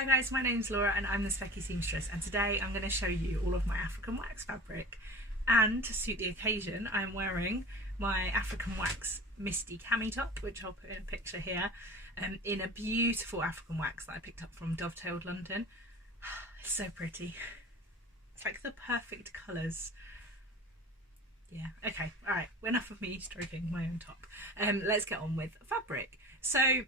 Hi guys, my name's Laura and I'm the Specky Seamstress, and today I'm going to show you all of my African wax fabric. And to suit the occasion, I'm wearing my African wax Misty cami top, which I'll put in a picture here, in a beautiful African wax that I picked up from Dovetailed London. It's so pretty. It's like the perfect colours. Yeah, okay, alright, enough of me stroking my own top. Let's get on with fabric. So,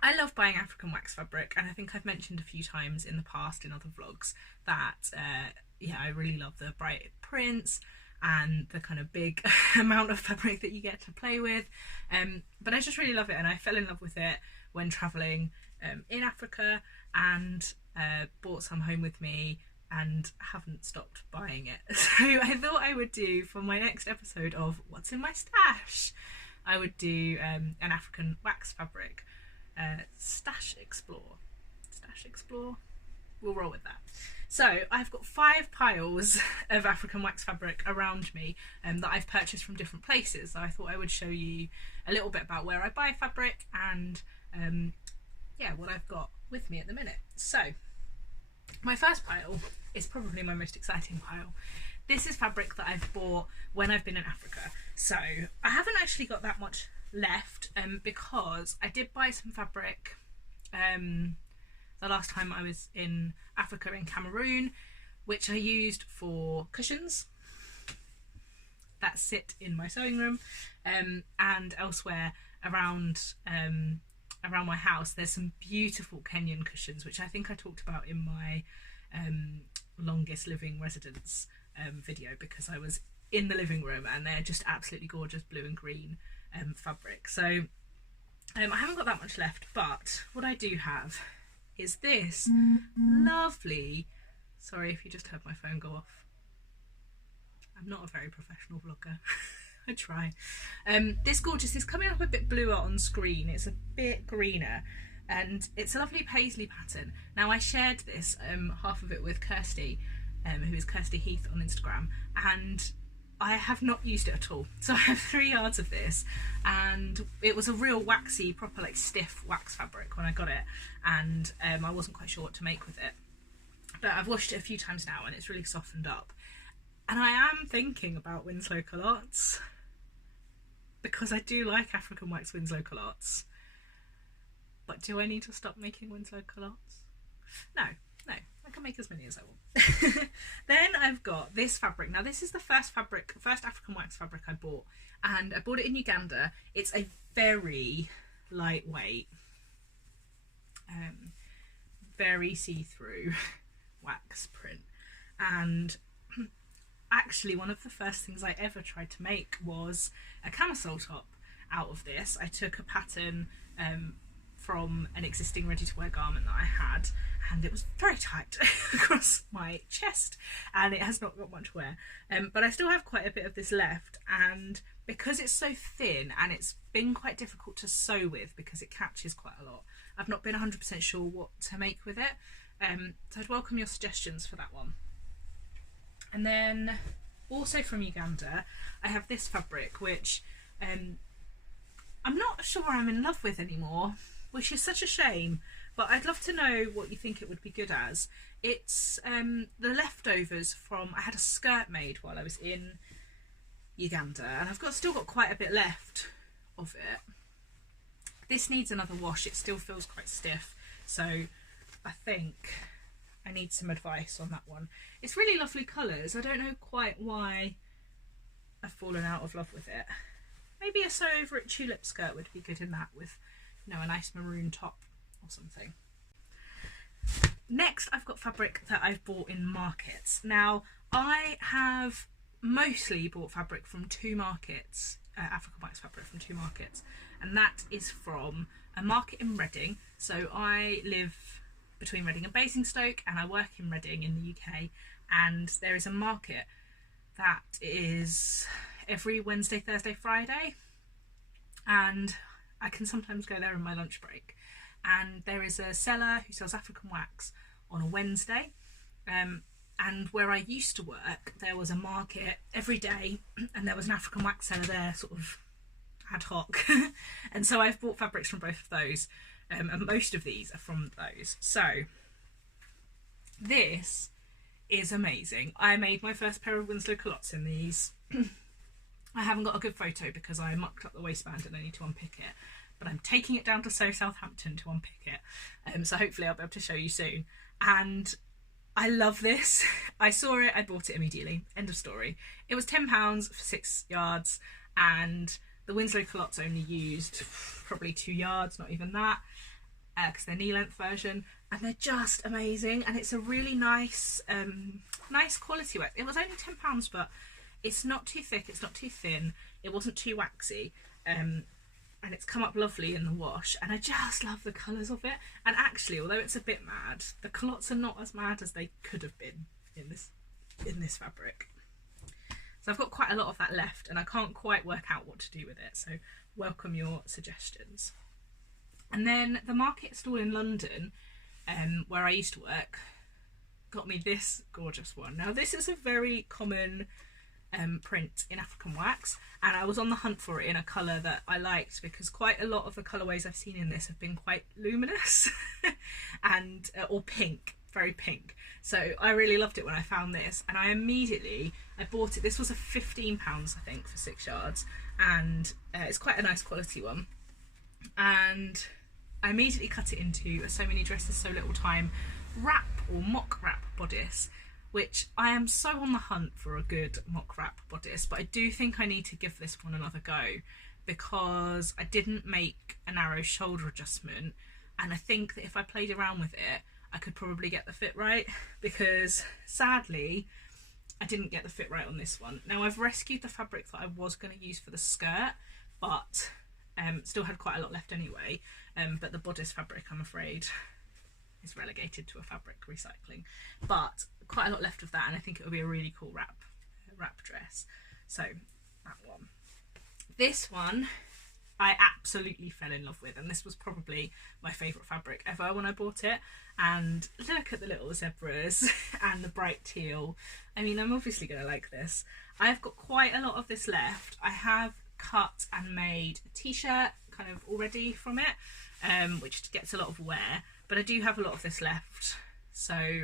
I love buying African wax fabric, and I think I've mentioned a few times in the past in other vlogs that yeah, I really love the bright prints and the kind of big amount of fabric that you get to play with, but I just really love it, and I fell in love with it when travelling in Africa, and bought some home with me and haven't stopped buying it. So I thought I would do, for my next episode of What's in My Stash, I would do an African wax fabric stash explore. We'll roll with that. So I've got 5 piles of African wax fabric around me that I've purchased from different places. So I thought I would show you a little bit about where I buy fabric and yeah, what I've got with me at the minute. So my first pile is probably my most exciting pile. This is fabric that I've bought when I've been in Africa. So I haven't actually got that much left because I did buy some fabric the last time I was in Africa, in Cameroon, which I used for cushions that sit in my sewing room, and elsewhere around my house. There's some beautiful Kenyan cushions, which I think I talked about in my longest living residence video, because I was in the living room, and they're just absolutely gorgeous blue and green fabric. So I haven't got that much left, but what I do have is this lovely, sorry if you just heard my phone go off, I'm not a very professional vlogger. I try. This coming up a bit bluer on screen, it's a bit greener, and it's a lovely paisley pattern. Now I shared this, half of it with Kirsty, who is Kirsty Heath on Instagram, and I have not used it at all. So I have 3 yards of this, and it was a real waxy, proper like stiff wax fabric when I got it, and I wasn't quite sure what to make with it. But I've washed it a few times now and it's really softened up. And I am thinking about Winslow culottes, because I do like African wax Winslow culottes. But do I need to stop making Winslow culottes? No, I can make as many as I want. Then I've got this fabric. Now this is the first African wax fabric I bought, and I bought it in Uganda. It's a very lightweight, very see-through wax print, and actually one of the first things I ever tried to make was a camisole top out of this. I took a pattern from an existing ready-to-wear garment that I had, and it was very tight across my chest, and it has not got much wear, but I still have quite a bit of this left, and because it's so thin and it's been quite difficult to sew with because it catches quite a lot, I've not been 100% sure what to make with it, so I'd welcome your suggestions for that one. And then also from Uganda I have this fabric, which I'm not sure I'm in love with anymore, which is such a shame, but I'd love to know what you think it would be good as. It's the leftovers from, I had a skirt made while I was in Uganda, and I've still got quite a bit left of it. This needs another wash, it still feels quite stiff, so I think I need some advice on that one. It's really lovely colours, I don't know quite why I've fallen out of love with it. Maybe a sew over it tulip skirt would be good in that, with, you know, a nice maroon top or something. Next I've got fabric that I've bought in markets. Now I have mostly bought fabric from 2 markets, African wax fabric from 2 markets, and that is from a market in Reading. So I live between Reading and Basingstoke, and I work in Reading in the UK, and there is a market that is every Wednesday, Thursday, Friday, and I can sometimes go there in my lunch break, and there is a seller who sells African wax on a Wednesday, and where I used to work there was a market every day, and there was an African wax seller there sort of ad hoc and so I've bought fabrics from both of those, and most of these are from those. So this is amazing. I made my first pair of Winslow culottes in these. I haven't got a good photo because I mucked up the waistband and I need to unpick it, but I'm taking it down to Southampton to unpick it, so hopefully I'll be able to show you soon. And I love this. I saw it, I bought it immediately, end of story. It was £10 for 6 yards, and the Winslow culottes only used probably 2 yards, not even that, because they're knee length version, and they're just amazing. And it's a really nice nice quality wax. It was only £10, but it's not too thick, it's not too thin, it wasn't too waxy, and it's come up lovely in the wash, and I just love the colours of it. And actually, although it's a bit mad, the culottes are not as mad as they could have been in this fabric. So I've got quite a lot of that left, and I can't quite work out what to do with it, so welcome your suggestions. And then the market stall in London, where I used to work, got me this gorgeous one. Now this is a very common print in African wax, and I was on the hunt for it in a colour that I liked, because quite a lot of the colourways I've seen in this have been quite luminous and or pink, very pink. So I really loved it when I found this, and I bought it. This was a £15 I think for 6 yards, and it's quite a nice quality one. And I immediately cut it into a So Many Dresses So Little Time wrap or mock wrap bodice, which I am so on the hunt for a good mock wrap bodice, but I do think I need to give this one another go, because I didn't make a narrow shoulder adjustment, and I think that if I played around with it I could probably get the fit right, because sadly I didn't get the fit right on this one. Now I've rescued the fabric that I was going to use for the skirt, but still had quite a lot left anyway, but the bodice fabric, I'm afraid, is relegated to a fabric recycling, but quite a lot left of that, and I think it would be a really cool wrap dress. So that one. This one I absolutely fell in love with, and this was probably my favourite fabric ever when I bought it. And look at the little zebras and the bright teal. I mean, I'm obviously going to like this. I've got quite a lot of this left. I have cut and made a t-shirt kind of already from it, which gets a lot of wear, but I do have a lot of this left. So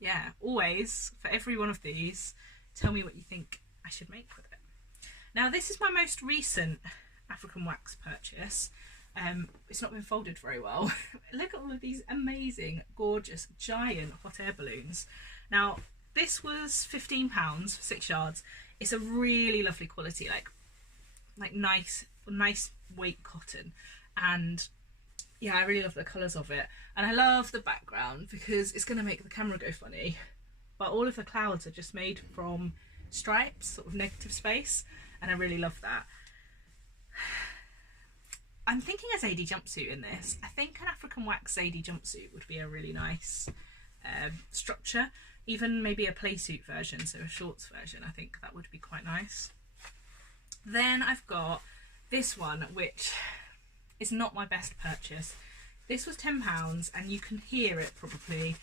yeah, always, for every one of these, tell me what you think I should make with it. Now this is my most recent African wax purchase. It's not been folded very well. Look at all of these amazing, gorgeous, giant hot air balloons. Now this was £15 for 6 yards. It's a really lovely quality, like nice weight cotton, and yeah, I really love the colours of it, and I love the background because it's going to make the camera go funny, but all of the clouds are just made from stripes, sort of negative space, and I really love that. I'm thinking a Zadie jumpsuit in this. I think an African wax Zadie jumpsuit would be a really nice structure, even maybe a playsuit version, so a shorts version. I think that would be quite nice. Then I've got this one, which is not my best purchase. This was £10, and you can hear it probably.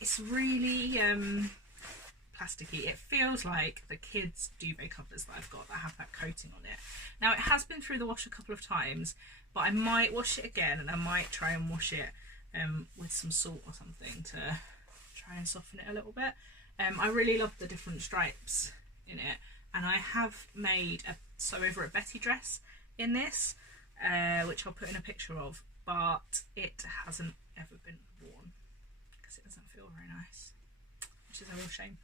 It's really plasticky. It feels like the kids' duvet covers that I've got that have that coating on it. Now it has been through the wash a couple of times, but I might wash it again, and I might try and wash it with some salt or something to try and soften it a little bit. I really love the different stripes in it, and I have made a sew over a Betty dress in this, which I'll put in a picture of, but it hasn't ever been worn because it doesn't feel very nice, which is a real shame.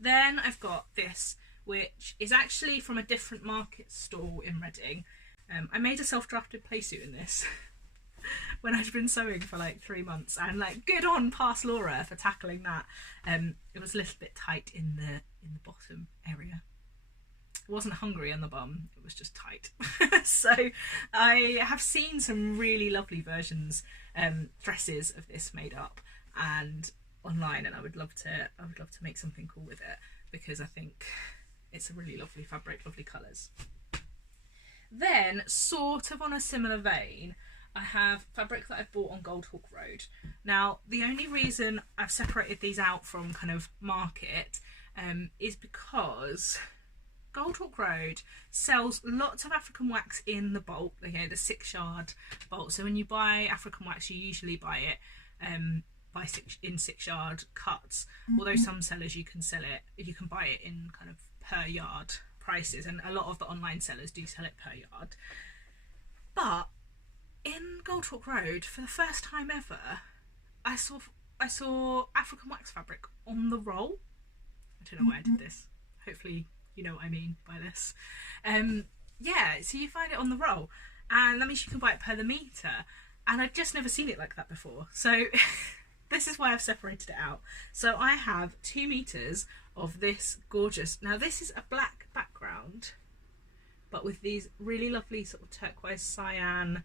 Then I've got this, which is actually from a different market stall in Reading. I made a self-drafted playsuit in this when I'd been sewing for like 3 months, and like good on past Laura for tackling that. It was a little bit tight in the bottom area. It wasn't hungry on the bum, it was just tight. So I have seen some really lovely versions, dresses of this made up and online, and I would love to make something cool with it, because I think it's a really lovely fabric, lovely colours. Then, sort of on a similar vein, I have fabric that I've bought on Goldhawk Road. Now, the only reason I've separated these out from kind of market is because Gold Hawk Road sells lots of African wax in the bulk, okay, the 6-yard bulk. So when you buy African wax, you usually buy it in 6-yard cuts. Although some sellers you can buy it in kind of per yard prices, and a lot of the online sellers do sell it per yard. But in Gold Hawk Road, for the first time ever, I saw African wax fabric on the roll. I don't know why I did this. Hopefully you know what I mean by this. Yeah, so you find it on the roll, and that means you can buy it per the metre, and I'd just never seen it like that before. So this is why I've separated it out. So I have 2 meters of this gorgeous, now this is a black background, but with these really lovely sort of turquoise cyan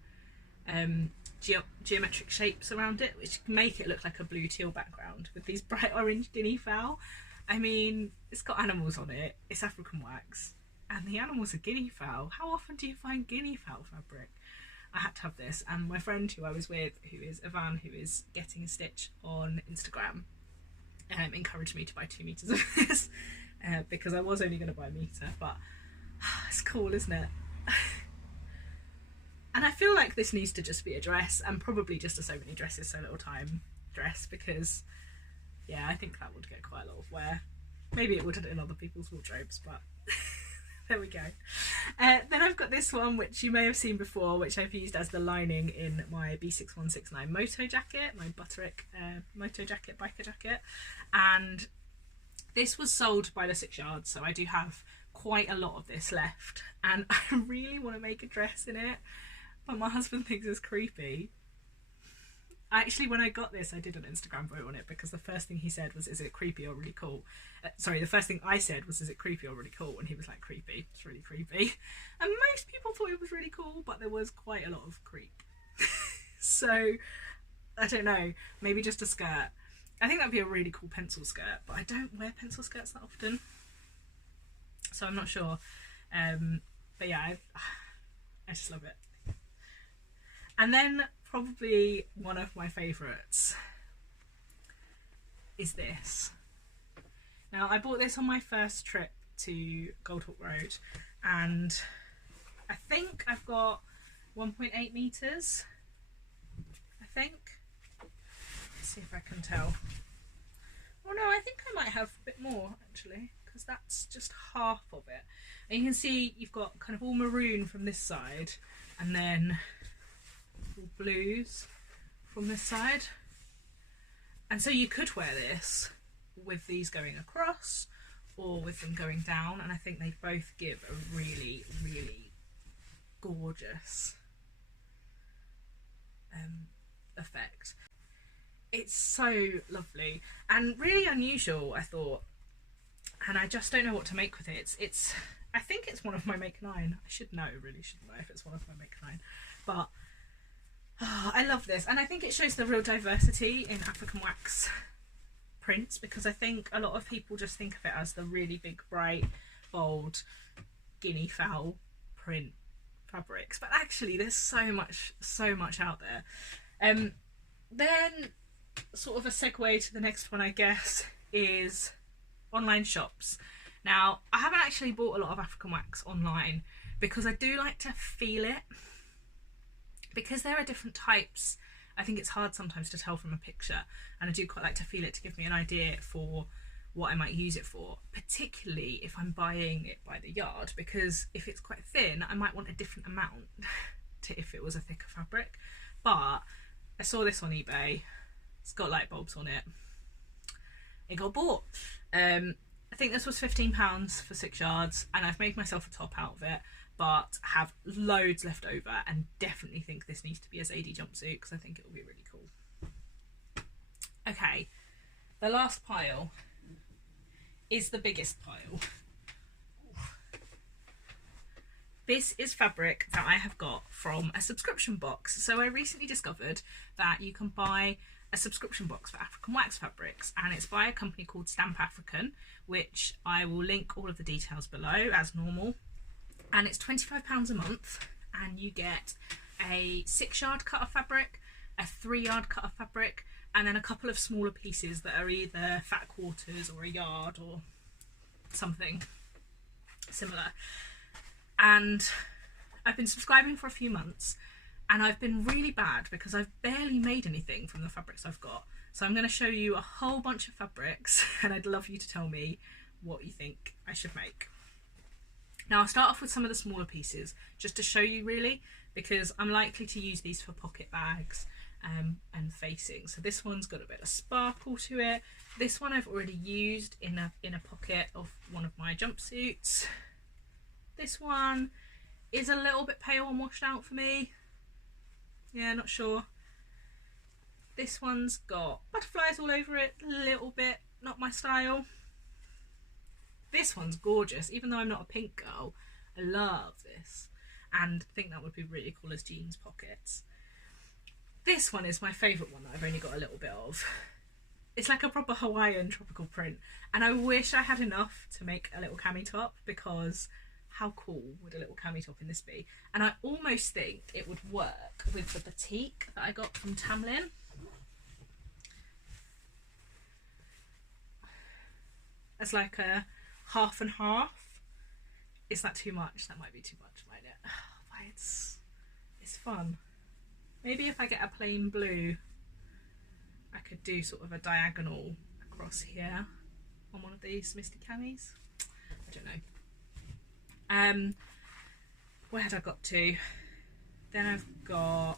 geometric shapes around it, which make it look like a blue teal background with these bright orange guinea fowl. I mean, it's got animals on it, it's African wax, and the animals are guinea fowl. How often do you find guinea fowl fabric? I had to have this, and my friend who I was with, who is Ivan, who is Getting a Stitch on Instagram, encouraged me to buy 2 meters of this because I was only going to buy a meter, but it's cool, isn't it? And I feel like this needs to just be a dress, and probably just a So Many Dresses So Little Time dress, because yeah, I think that would get quite a lot of wear. Maybe it wouldn't in other people's wardrobes, but there we go. Then I've got this one, which you may have seen before, which I've used as the lining in my B6169 moto jacket, my Butterick moto jacket, biker jacket. And this was sold by the 6 yards, so I do have quite a lot of this left. And I really want to make a dress in it, but my husband thinks it's creepy. Actually, when I got this, I did an Instagram vote on it, because the first thing he said was, is it creepy or really cool? Sorry, the first thing I said was, is it creepy or really cool? And he was like, creepy. It's really creepy. And most people thought it was really cool, but there was quite a lot of creep. So, I don't know, maybe just a skirt. I think that'd be a really cool pencil skirt, but I don't wear pencil skirts that often, so I'm not sure. But yeah, I just love it. And then probably one of my favourites is this. Now, I bought this on my first trip to Gold Hawk Road, and I think I've got 1.8 metres, I think. Let's see if I can tell. Oh no, I think I might have a bit more actually, because that's just half of it. And you can see you've got kind of all maroon from this side, and then all blues from this side. And so you could wear this with these going across or with them going down, and I think they both give a really, really gorgeous effect. It's so lovely and really unusual, I thought, and I just don't know what to make with it. It's I think it's one of my Make 9. I should know, really should know if it's one of my Make 9, but I love this, and I think it shows the real diversity in African wax prints, because I think a lot of people just think of it as the really big, bright, bold guinea fowl print fabrics, but actually there's so much out there. Then sort of a segue to the next one, I guess, is online shops. Now, I haven't actually bought a lot of African wax online because I do like to feel it. Because there are different types, I think it's hard sometimes to tell from a picture, and I do quite like to feel it to give me an idea for what I might use it for, particularly if I'm buying it by the yard, because if it's quite thin, I might want a different amount to if it was a thicker fabric. But I saw this on eBay, it's got light bulbs on it, it got bought. I think this was £15 for 6 yards, and I've made myself a top out of it, but have loads left over and definitely think this needs to be a Zadie jumpsuit because I think it will be really cool. Okay, the last pile is the biggest pile. This is fabric that I have got from a subscription box. So I recently discovered that you can buy a subscription box for African wax fabrics, and it's by a company called Stamp African, which I will link all of the details below as normal. And it's £25 a month, and you get a 6 yard cut of fabric, a 3 yard cut of fabric, and then a couple of smaller pieces that are either fat quarters or a yard or something. similar. And I've been subscribing for a few months, and I've been really bad because I've barely made anything from the fabrics I've got. So I'm going to show you a whole bunch of fabrics, and I'd love you to tell me what you think I should make. Now I'll start off with some of the smaller pieces just to show you really, because I'm likely to use these for pocket bags and facing. So this one's got a bit of sparkle to it. This one I've already used in a pocket of one of my jumpsuits. This one is a little bit pale and washed out for me. Yeah, not sure. This one's got butterflies all over it, a little bit, not my style. This one's gorgeous, even though I'm not a pink girl. I love this and I think that would be really cool as jeans pockets. This one is my favourite one that I've only got a little bit of. It's like a proper Hawaiian tropical print, and I wish I had enough to make a little cami top, because how cool would a little cami top in this be? And I almost think it would work with the batik that I got from Tamlin. As like a half and half. Is that too much? That might be too much, might it? But it's fun. Maybe if I get a plain blue, I could do sort of a diagonal across here on one of these Misty Camis. I don't know. Where had I got to? Then I've got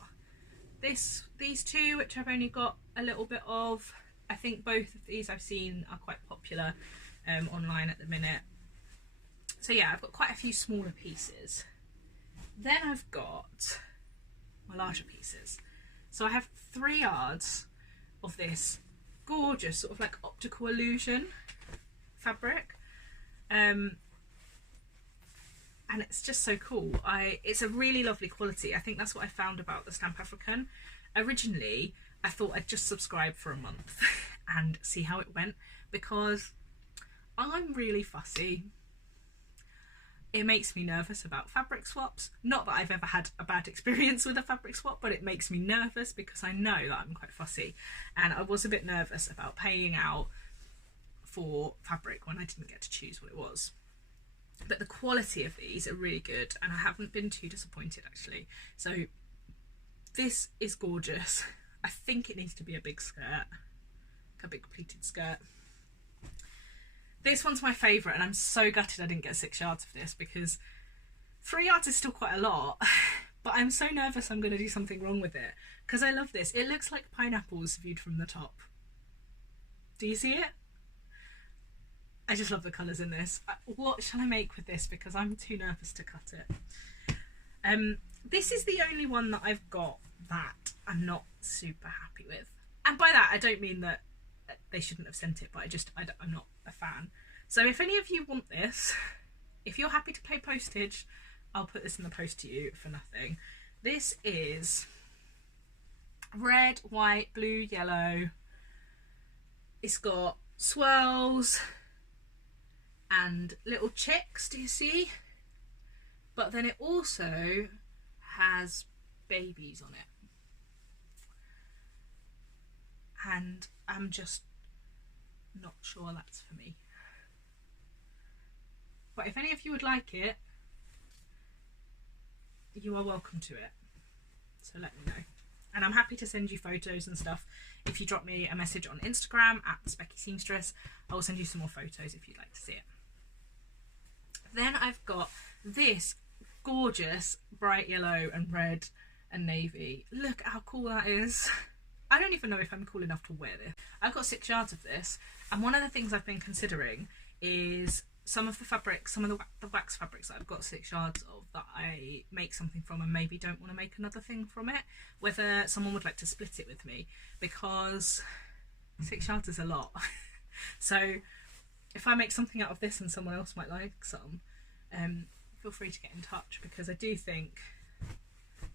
these two, which I've only got a little bit of. I think both of these I've seen are quite popular online at the minute. So yeah, I've got quite a few smaller pieces. Then I've got my larger pieces. So I have 3 yards of this gorgeous sort of like optical illusion fabric. And it's just so cool. It's a really lovely quality. I think that's what I found about the Stamp African. Originally, I thought I'd just subscribe for a month and see how it went, because I'm really fussy. It makes me nervous about fabric swaps. Not that I've ever had a bad experience with a fabric swap, but it makes me nervous because I know that I'm quite fussy. And I was a bit nervous about paying out for fabric when I didn't get to choose what it was. But the quality of these are really good, and I haven't been too disappointed actually. So this is gorgeous. I think it needs to be a big skirt, like a big pleated skirt. This one's my favourite, and I'm so gutted I didn't get 6 yards of this, because 3 yards is still quite a lot, but I'm so nervous I'm going to do something wrong with it, because I love this. It looks like pineapples viewed from the top. Do you see it? I just love the colours in this. What shall I make with this, because I'm too nervous to cut it. This is the only one that I've got that I'm not super happy with. And by that I don't mean that they shouldn't have sent it, but I'm not a fan. So if any of you want this, if you're happy to pay postage, I'll put this in the post to you for nothing. This is red, white, blue, yellow. It's got swirls and little chicks, do you see? But then it also has babies on it. And I'm just not sure that's for me. But if any of you would like it, you are welcome to it. So let me know. And I'm happy to send you photos and stuff. If you drop me a message on Instagram @SpeckySeamstress, I will send you some more photos if you'd like to see it. Then I've got this gorgeous bright yellow and red and navy. Look how cool that is. I don't even know if I'm cool enough to wear this. I've got 6 yards of this, and one of the things I've been considering is some of the fabrics, some of the wax fabrics that I've got 6 yards of that I make something from and maybe don't want to make another thing from it, whether someone would like to split it with me, because 6 yards is a lot. So if I make something out of this and someone else might like some, feel free to get in touch, because I do think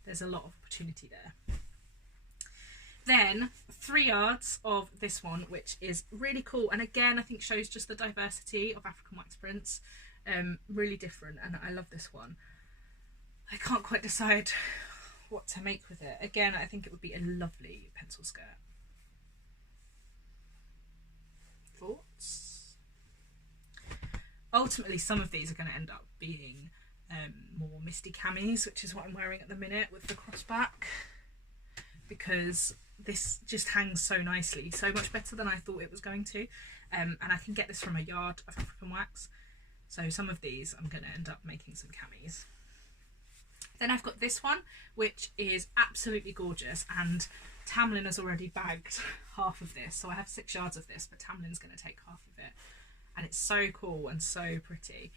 there's a lot of opportunity there. Then 3 yards of this one, which is really cool, and again I think shows just the diversity of African wax prints. Really different, and I love this one. I can't quite decide what to make with it. Again, I think it would be a lovely pencil skirt. Thoughts? ultimately some of these are going to end up being more misty camis, which is what I'm wearing at the minute with the crossback, because this just hangs so nicely, so much better than I thought it was going to, and I can get this from a yard of African wax, so some of these I'm going to end up making some camis. Then I've got this one, which is absolutely gorgeous, and Tamlin has already bagged half of this, so I have 6 yards of this, but Tamlin's going to take half of it, and it's so cool and so pretty.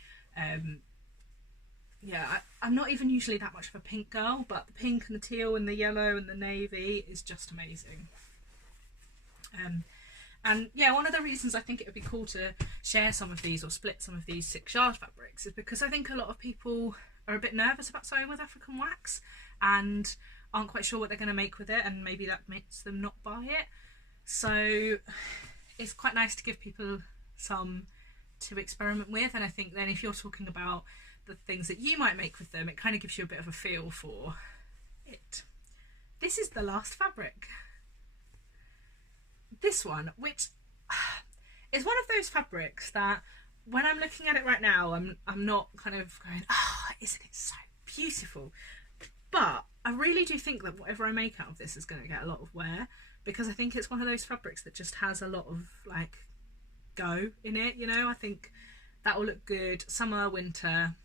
Yeah, I'm not even usually that much of a pink girl, but the pink and the teal and the yellow and the navy is just amazing. And yeah, one of the reasons I think it would be cool to share some of these or split some of these 6 yard fabrics is because I think a lot of people are a bit nervous about sewing with African wax and aren't quite sure what they're going to make with it, and maybe that makes them not buy it. So it's quite nice to give people some to experiment with, and I think then if you're talking about the things that you might make with them, it kind of gives you a bit of a feel for it. This is the last fabric. This one, which is one of those fabrics that when I'm looking at it right now, I'm not kind of going, oh, isn't it so beautiful? But I really do think that whatever I make out of this is going to get a lot of wear, because I think it's one of those fabrics that just has a lot of like go in it, you know. I think that will look good summer, winter,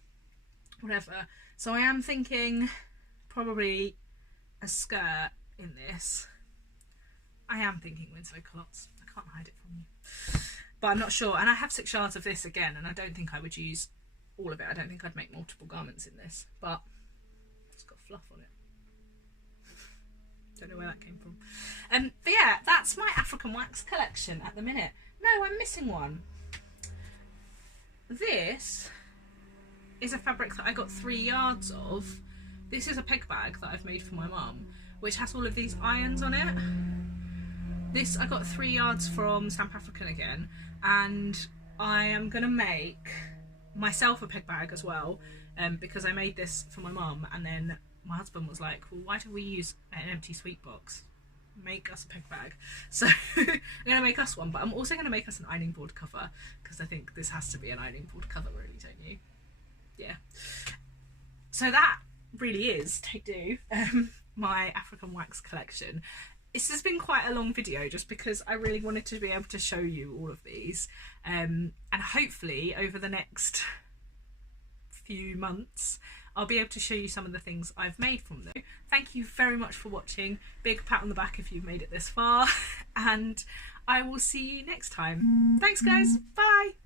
whatever. So I am thinking probably a skirt in this. I am thinking windsor culottes. I can't hide it from you, but I'm not sure. And I have 6 yards of this again, and I don't think I would use all of it. I don't think I'd make multiple garments in this, but it's got fluff on it. Don't know where that came from. But yeah, that's my African wax collection at the minute. No, I'm missing one. This is a fabric that I got 3 yards of. This is a peg bag that I've made for my mum, which has all of these irons on it. This I got 3 yards from Stamp African again, and I am going to make myself a peg bag as well, because I made this for my mum, and then my husband was like, well, why don't we use an empty sweet box? Make us a peg bag. So I'm going to make us one, but I'm also going to make us an ironing board cover, because I think this has to be an ironing board cover, really, don't you? Yeah. So that really is, my African wax collection. This has been quite a long video just because I really wanted to be able to show you all of these, and hopefully over the next few months I'll be able to show you some of the things I've made from them. Thank you very much for watching. Big pat on the back if you've made it this far, and I will see you next time. Thanks guys, bye!